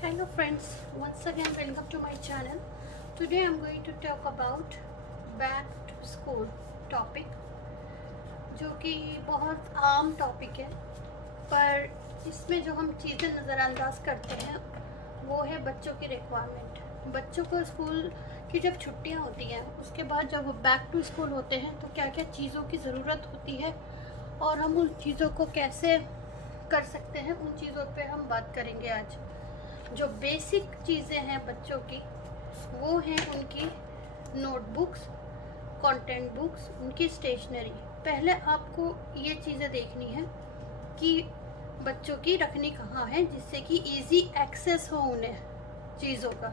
Hello friends, once again welcome to my channel. Today I'm going to talk about back to school topic, जो कि बहुत आम topic है, पर इसमें जो हम चीज़ें नज़रअंदाज करते हैं वो है बच्चों की रिक्वायरमेंट। बच्चों को स्कूल की जब छुट्टियां होती हैं उसके बाद जब वो बैक टू स्कूल होते हैं तो क्या क्या चीज़ों की ज़रूरत होती है और हम उन चीज़ों को कैसे कर सकते हैं, उन चीज़ों पे हम बात करेंगे आज। जो बेसिक चीज़ें हैं बच्चों की वो हैं उनकी नोटबुक्स, कंटेंट बुक्स, उनकी स्टेशनरी। पहले आपको ये चीज़ें देखनी है कि बच्चों की रखनी कहाँ है जिससे कि इजी एक्सेस हो उन्हें चीज़ों का,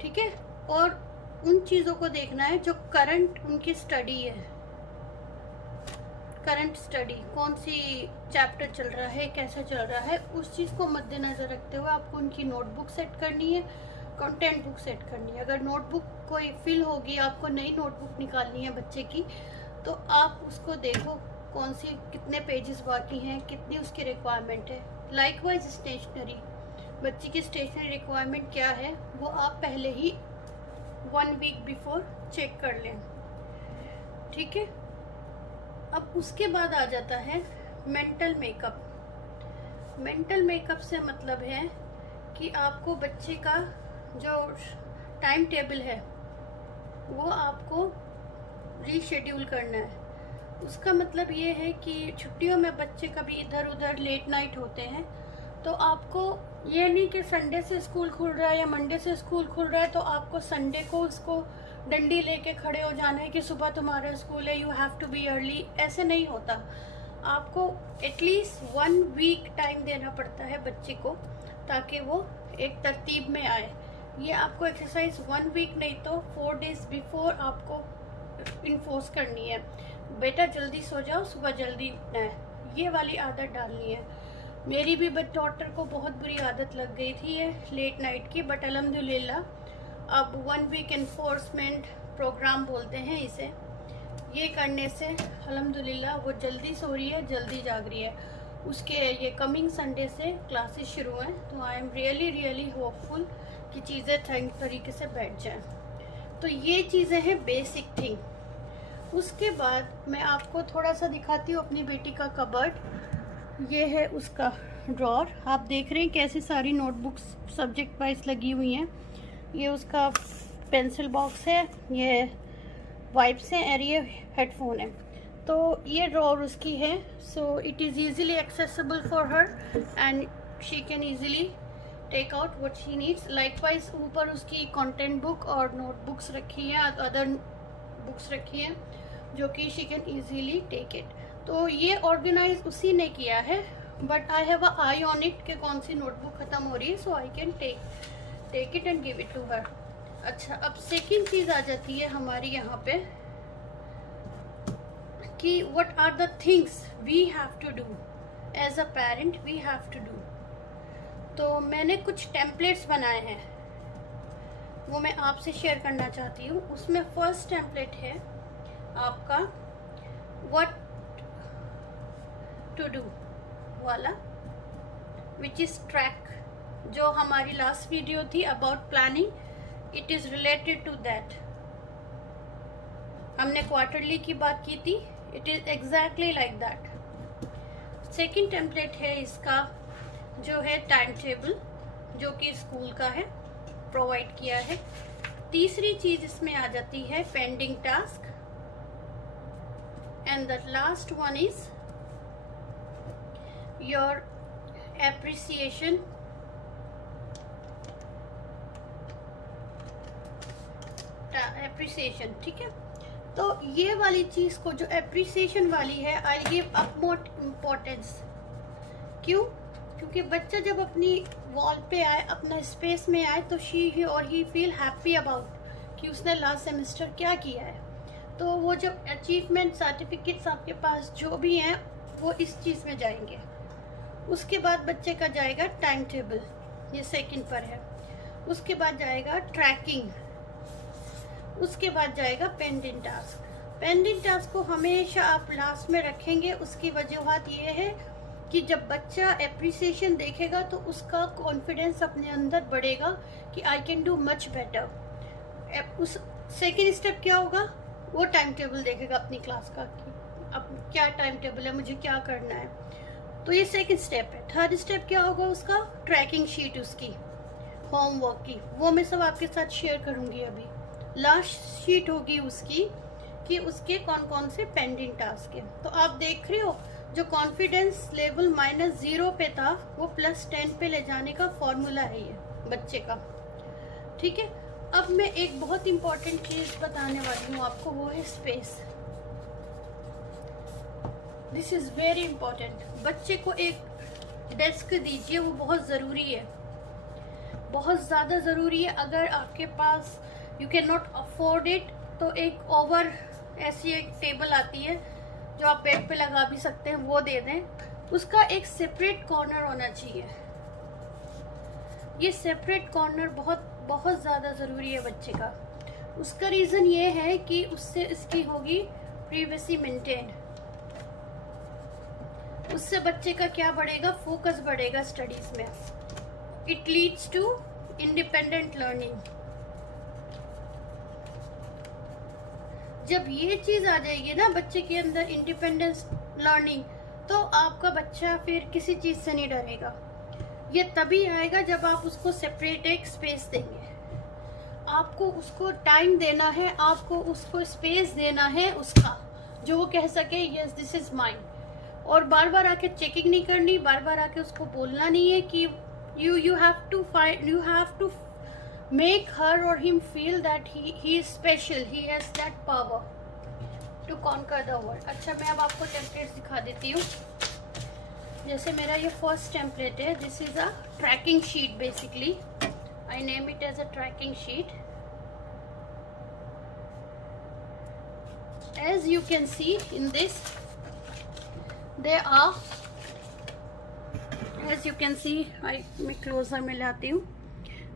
ठीक है। और उन चीज़ों को देखना है जो करंट उनकी स्टडी है, करंट स्टडी कौन सी चैप्टर चल रहा है, कैसा चल रहा है, उस चीज़ को मद्देनज़र रखते हुए आपको उनकी नोटबुक सेट करनी है, कंटेंट बुक सेट करनी है। अगर नोटबुक कोई फिल होगी, आपको नई नोटबुक निकालनी है बच्चे की, तो आप उसको देखो कौन सी कितने पेजेस बाकी हैं, कितनी उसकी रिक्वायरमेंट है। लाइकवाइज स्टेशनरी, बच्चे की स्टेशनरी रिक्वायरमेंट क्या है वो आप पहले ही 1 वीक बिफोर चेक कर लें, ठीक है। अब उसके बाद आ जाता है मेंटल मेकअप। मेंटल मेकअप से मतलब है कि आपको बच्चे का जो टाइम टेबल है वो आपको रीशेड्यूल करना है। उसका मतलब ये है कि छुट्टियों में बच्चे कभी इधर उधर लेट नाइट होते हैं, तो आपको ये नहीं कि संडे से स्कूल खुल रहा है या मंडे से स्कूल खुल रहा है तो आपको संडे को उसको डंडी लेके खड़े हो जाना है कि सुबह तुम्हारा स्कूल है, you have to be early. ऐसे नहीं होता। आपको एटलीस्ट 1 वीक टाइम देना पड़ता है बच्चे को ताकि वो एक तरतीब में आए। ये आपको एक्सरसाइज 1 वीक नहीं तो 4 डेज बिफोर आपको इन्फोर्स करनी है। बेटा जल्दी सो जाओ, सुबह जल्दी उठना है, ये वाली आदत डालनी है। मेरी भी डॉटर को बहुत बुरी आदत लग गई थी ये लेट नाइट की, बट अल्हम्दुलिल्लाह अब 1 वीक इन्फोर्समेंट प्रोग्राम बोलते हैं इसे। ये करने से अल्हम्दुलिल्लाह वो जल्दी सो रही है, जल्दी जाग रही है। उसके ये कमिंग संडे से क्लासेस शुरू हैं, तो आई एम रियली होपफुल कि चीज़ें ठीक तरीके से बैठ जाएं। तो ये चीज़ें हैं बेसिक थिंग। उसके बाद मैं आपको थोड़ा सा दिखाती हूँ अपनी बेटी का कबर्ड। ये है उसका ड्रॉर। आप देख रहे हैं कैसे सारी नोटबुक्स सब्जेक्ट वाइज लगी हुई हैं। ये उसका पेंसिल बॉक्स है, ये वाइप्स हैं और ये हेडफोन है। तो ये ड्रॉर उसकी है, so it is easily accessible for her and she can easily take out what she needs. Likewise ऊपर उसकी कंटेंट बुक और नोटबुक्स रखी हैं, अदर बुक्स रखी हैं जो कि she can easily take it. तो ये ऑर्गेनाइज उसी ने किया है, but I have a eye on it कि कौन सी नोटबुक ख़त्म हो रही है, so I can take it and give it to her. अच्छा, अब सेकंड चीज़ आ जाती है हमारी यहाँ पे कि what are the things we have to do as a parent, we have to do. तो मैंने कुछ टेम्पलेट्स बनाए हैं, वो मैं आपसे शेयर करना चाहती हूँ। उसमें फर्स्ट टेम्पलेट है आपका व्हाट टू डू वाला, विच इज़ ट्रैक। जो हमारी लास्ट वीडियो थी about planning, it is related to that. हमने क्वार्टरली की बात की थी, it is exactly like that. Second template है इसका जो है टाइम टेबल, जो कि स्कूल का है, प्रोवाइड किया है। तीसरी चीज़ इसमें आ जाती है pending task, and the last one is your appreciation, ठीक है। तो ये वाली चीज़ को, जो एप्रिसिएशन वाली है, आई गिव अपमोस्ट इम्पोर्टेंस। क्यों? क्योंकि बच्चा जब अपनी वॉल पे आए, अपना स्पेस में आए, तो शी और ही फील हैप्पी अबाउट कि उसने लास्ट सेमेस्टर क्या किया है। तो वो जब अचीवमेंट सर्टिफिकेट्स आपके पास जो भी हैं वो इस चीज़ में जाएंगे। उसके बाद बच्चे का जाएगा टाइम टेबल, ये सेकंड पर है। उसके बाद जाएगा ट्रैकिंग, उसके बाद जाएगा पेंडिंग टास्क। पेंडिंग टास्क को हमेशा आप लास्ट में रखेंगे। उसकी वजूहत ये है कि जब बच्चा एप्रिसिएशन देखेगा तो उसका कॉन्फिडेंस अपने अंदर बढ़ेगा कि I can do much better. उस सेकेंड स्टेप क्या होगा, वो टाइम टेबल देखेगा अपनी क्लास का कि अब क्या टाइम टेबल है, मुझे क्या करना है। तो ये सेकेंड स्टेप है। थर्ड स्टेप क्या होगा उसका, ट्रैकिंग शीट उसकी होमवर्क की, वो मैं सब आपके साथ शेयर करूँगी अभी। लास्ट शीट होगी उसकी कि उसके कौन कौन से पेंडिंग टास्क हैं। तो आप देख रहे हो जो कॉन्फिडेंस लेवल -0 पे था वो +10 पे ले जाने का फॉर्मूला है ये बच्चे का। ठीक है, अब मैं एक बहुत इंपॉर्टेंट चीज़ बताने वाली हूँ आपको, वो है space. This is very important. बच्चे को एक डेस्क दीजिए, वो बहुत ज़रूरी है, बहुत ज़्यादा ज़रूरी है। अगर आपके पास you can not afford it तो एक ओवर ऐसी एक टेबल आती है जो आप बेड पे लगा भी सकते हैं, वो दे दें। उसका एक सेपरेट कॉर्नर होना चाहिए। ये सेपरेट कॉर्नर बहुत बहुत ज़्यादा ज़रूरी है बच्चे का। उसका रीज़न ये है कि उससे इसकी होगी प्रीवेसी मेंटेन। उससे बच्चे का क्या बढ़ेगा, फोकस बढ़ेगा स्टडीज़ में। It leads to independent learning. जब ये चीज़ आ जाएगी ना बच्चे के अंदर, इंडिपेंडेंस लर्निंग, तो आपका बच्चा फिर किसी चीज़ से नहीं डरेगा। ये तभी आएगा जब आप उसको सेपरेट एक स्पेस देंगे। आपको उसको टाइम देना है, आपको उसको स्पेस देना है उसका, जो वो कह सके यस दिस इज माइन। और बार बार आके चेकिंग नहीं करनी, बार बार आके उसको बोलना नहीं है कि you have to make her or him feel that he is special, he has that power to conquer the world। अच्छा, मैं अब आपको टेम्पलेट दिखा देती हूँ। जैसे मेरा ये फर्स्ट टेम्पलेट है, this is a tracking sheet. Basically I name it as a tracking sheet. As you can see in this, there are, as you can see, मैं closer में लाती हूँ।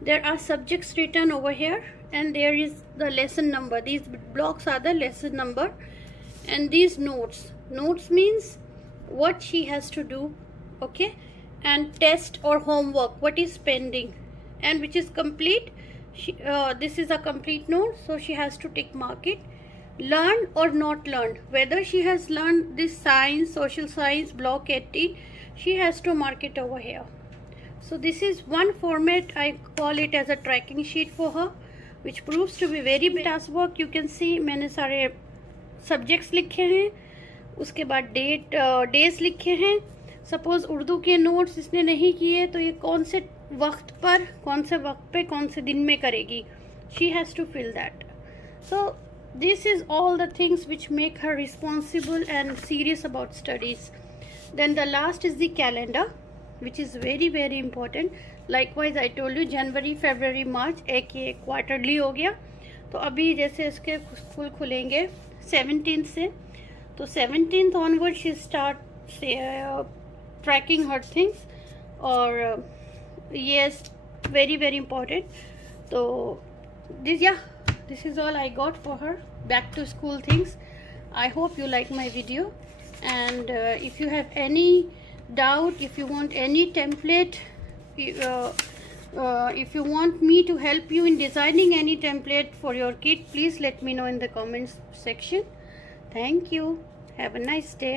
There are subjects written over here and there is the lesson number. These blocks are the lesson number and these notes. Notes means what she has to do, okay, and test or homework, what is pending and which is complete. This is a complete note, so she has to tick mark it. Learn or not learned, whether she has learned this science, social science, block 18, she has to mark it over here. So this is one format, I call it as a tracking sheet for her, which proves to be very task work. You can see मैंने सारे subjects लिखे हैं, उसके बाद days लिखे हैं। Suppose Urdu के notes इसने नहीं किए तो ये कौन से वक्त पर, कौन से दिन में करेगी। She has to fill that. So this is all the things which make her responsible and serious about studies. Then the last is the calendar, which is very very important. Likewise I told you January, February, March, एक ये quarterly हो गया। तो अभी जैसे इसके school खुलेंगे 17th से, तो 17th onward she start tracking her things। और yes, very very important। तो this is all I got for her back to school things। I hope you like my video, and if you have any doubt, if you want any template, if you want me to help you in designing any template for your kid, please let me know in the comments section. Thank you. Have a nice day.